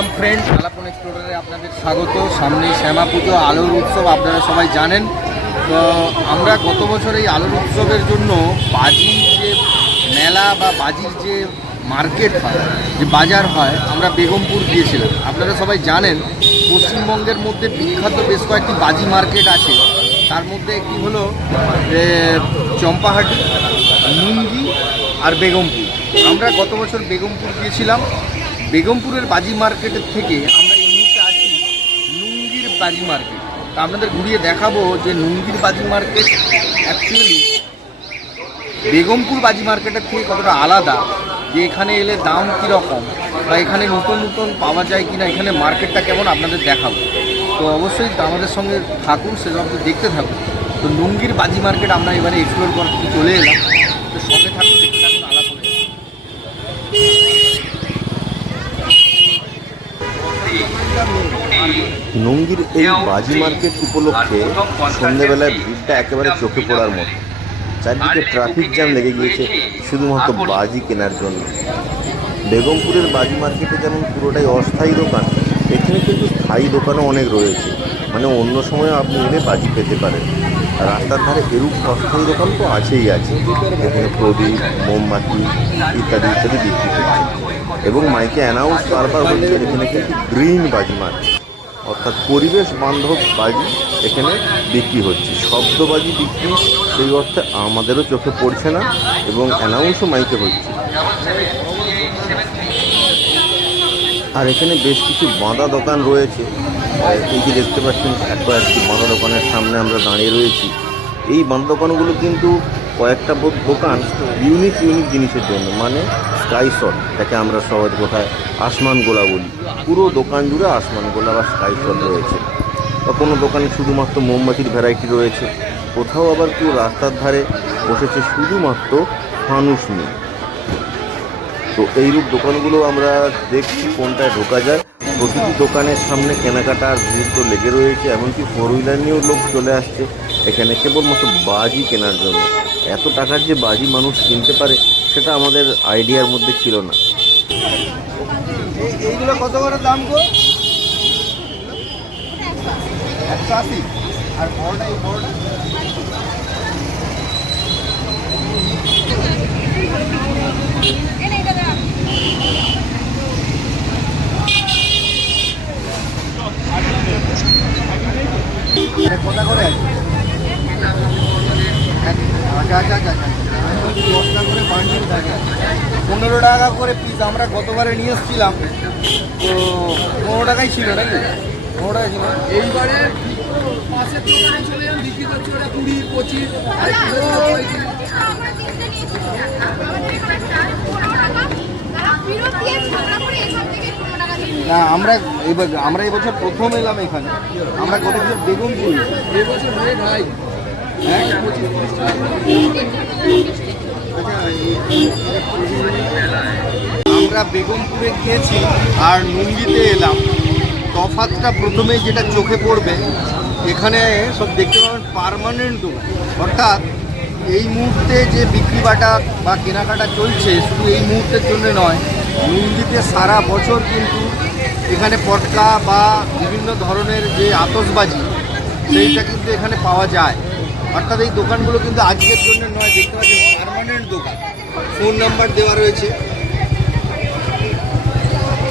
Welcome friend আলাপন এক্সপ্লোরারে আপনাদের স্বাগত। সামনে শ্যামা পুজো আলোর উৎসব, আপনারা সবাই জানেন। তো আমরা গত বছর এই আলোর উৎসবের জন্য বাজির যে মেলা বা বাজির যে মার্কেট হয়, যে বাজার হয়, আমরা বেগমপুর গিয়েছিলাম। আপনারা সবাই জানেন, পশ্চিমবঙ্গের মধ্যে বিখ্যাত বেশ কয়েকটি বাজি মার্কেট আছে। তার মধ্যে একটি হলো চম্পাহাটি নুঙ্গি আর বেগমপুর। আমরা গত বছর বেগমপুর গিয়েছিলাম। বেগমপুরের বাজি মার্কেটের থেকে আমরা এই মুহূর্তে আছি নুঙ্গির বাজি মার্কেট। তা আপনাদের ঘুরিয়ে দেখাবো যে নুঙ্গির বাজি মার্কেট অ্যাকচুয়ালি বেগমপুর বাজি মার্কেটের থেকে কতটা আলাদা, যে এখানে এলে দাম কীরকম বা এখানে নতুন নতুন পাওয়া যায় কিনা, এখানে মার্কেটটা কেমন আপনাদের দেখাবো। তো অবশ্যই আমাদের সঙ্গে থাকুন সেসব তো দেখতে থাকুন। তো নুঙ্গির বাজি মার্কেট আমরা এবারে এক্সপ্লোর করতে চলে এলাম। তো সঙ্গে থাকুন দেখতে থাকুন আলাপ করে নঙ্গির এই বাজি মার্কেট উপলক্ষে সন্ধ্যেবেলায় ভিড়টা একেবারে চোখে পড়ার মতো। চারদিকে ট্রাফিক জ্যাম লেগে গিয়েছে, শুধুমাত্র বাজি কেনার জন্য। বেগমপুরের বাজি মার্কেটে যেমন পুরোটাই অস্থায়ী দোকান, এখানে কিন্তু স্থায়ী দোকানও অনেক রয়েছে। মানে অন্য সময় আপনি এনে বাজি পেতে পারেন। রাস্তার ধারে এরূপ অস্থায়ী দোকান তো আছেই, আছে। এখানে প্রদীপ, মোমবাতি ইত্যাদি ইত্যাদি বিক্রি করছে এবং মাইকে অ্যানাউন্স বারবার হচ্ছে এখানে কিন্তু গ্রিন বাজি মার্কেট অর্থাৎ পরিবেশ বান্ধব বাজি এখানে বিক্রি হচ্ছে। শব্দবাজি বিক্রি, সেই অর্থে আমাদেরও চোখে পড়ছে না এবং অ্যানাউন্সও মাইকে হচ্ছে। আর এখানে বেশ কিছু বাঁধা দোকান রয়েছে। এই যে দেখতে পাচ্ছেন এক কয়েকটি বাঁধা দোকানের সামনে আমরা দাঁড়িয়ে রয়েছি। এই বাঁধা দোকানগুলো কিন্তু কয়েকটা দোকান ইউনিক ইউনিক জিনিসের জন্য। মানে স্কাই শট আমরা সহজ কোথায় আসমান গোলা বলি। পুরো দোকান জুড়ে আসমান গোলা বা স্কাই শট রয়েছে। বা কোনো দোকানে শুধুমাত্র মোমবাতির ভ্যারাইটি রয়েছে। কোথাও আবার কেউ রাস্তার ধারে বসেছে শুধুমাত্র ফানুস নিয়ে। তো এইরূপ দোকানগুলো আমরা দেখছি কোনটায় ঢোকা যায় প্রতিটি দোকানের সামনে কেনাকাটার ভিড় তো লেগে রয়েছে, এমনকি ফোর হুইলার নিয়েও লোক চলে আসছে। এখানে কেবলমাত্র বাজি কেনার জন্য। এত টাকার যে বাজি মানুষ কিনতে পারে, সেটা আমাদের আইডিয়ার মধ্যে ছিল না। এইগুলো কত করে দাম গো? আর এটা কটা করে আছে দশটা করে বান্ডিল থাকে পনেরো টাকা করে পিস আমরা গতবারে নিয়ে এসেছিলাম। তো পনেরো টাকাই ছিল নাকি পনেরো টাকা ছিল। এইবারে পাশের দোকানে চলে যান বিক্রি করছে ওটা কুড়ি পঁচিশ আর পুরো পঁয়ত্রিশ। না আমরা এবার আমরা এবছর প্রথম এলাম এখানে। আমরা গত বছর বেগমপুর এবছর রেট হাই আমরা বেগমপুরে গিয়েছি আর নুঙ্গিতে এলাম। তফাতটা প্রথমে যেটা চোখে পড়বে, এখানে সব দেখতে পাবেন পারমানেন্ট দোকান অর্থাৎ এই মুহূর্তে যে বিক্রি বাটা বা কেনাকাটা চলছে, শুধু এই মুহূর্তের জন্য নয় নুঙ্গিতে সারা বছর কিন্তু এখানে পটকা বা বিভিন্ন ধরনের যে আতসবাজি সেইটা কিন্তু এখানে পাওয়া যায়। অর্থাৎ এই দোকানগুলো কিন্তু আজকের জন্য নয়, দেখতে পাচ্ছেন পারমানেন্ট দোকান। ফোন নাম্বার দেওয়া রয়েছে।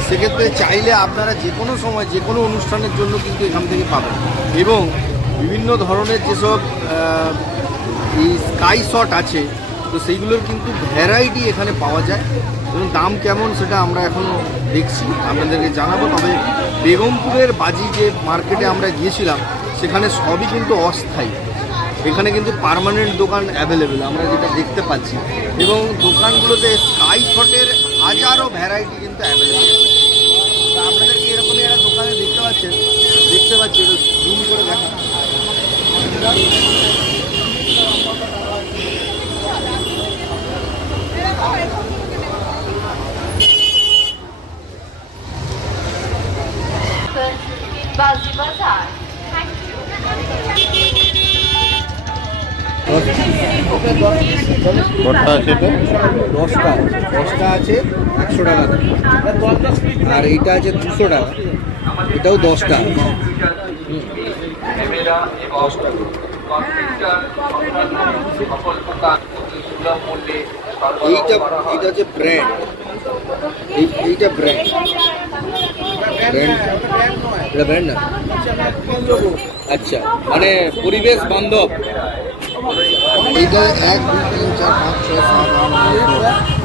সেক্ষেত্রে চাইলে আপনারা যে কোনো সময়, যে কোনো অনুষ্ঠানের জন্য কিন্তু এখান থেকে পাবেন। এবং বিভিন্ন ধরনের যেসব এই স্কাই শট আছে, তো সেইগুলোর কিন্তু ভ্যারাইটি এখানে পাওয়া যায়। এবং দাম কেমন সেটা আমরা এখনও দেখছি, আপনাদেরকে জানাব। তবে বেগমপুরের বাজি যে মার্কেটে আমরা গিয়েছিলাম, সেখানে সবই কিন্তু অস্থায়ী। এখানে কিন্তু পারমানেন্ট দোকান অ্যাভেলেবেল আমরা যেটা দেখতে পাচ্ছি। এবং দোকানগুলোতে স্কাই শটের হাজারো ভ্যারাইটি কিন্তু অ্যাভেলেবেল আপনাদেরকে এরকমই একটা দোকানে দেখতে পাচ্ছেন? দেখতে পাচ্ছি এটা জুম করে দেখা কটা আছে দশটা দশটা আছে, একশো টাকা আর এইটা আছে দুশো টাকা। এটাও দশটা। এইটা এইটা হচ্ছে ব্র্যান্ড এইটা ব্র্যান্ড ব্র্যান্ড না? আচ্ছা মানে পরিবেশ বান্ধব। এইটা এক, দুই, তিন, চার, পাঁচ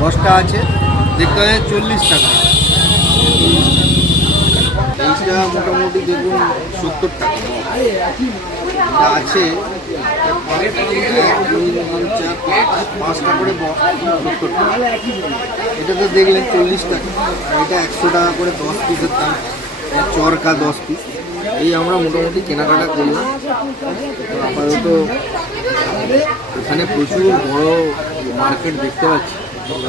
দশটা আছে, দেখতে হয় চল্লিশ টাকা। এইটা মোটামুটি দেখুন সত্তর টাকা। আছে পাঁচটা করে সত্তর টাকা। এটা তো দেখলেন চল্লিশ টাকা। এটা একশো টাকা করে দশ পিসের দাম। চরকা দশ পিস। এই আমরা মোটামুটি কেনাকাটা করলাম। তো এখানে প্রচুর বড় মার্কেট দেখতে পাচ্ছি।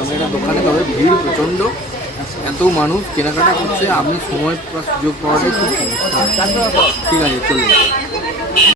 আমি একটা দোকানে তবে ভিড় প্রচণ্ড। এত মানুষ, কেনাকাটা করছে আপনি সময় সুযোগ পাওয়াটাই খুব ঠিক আছে, চলুন।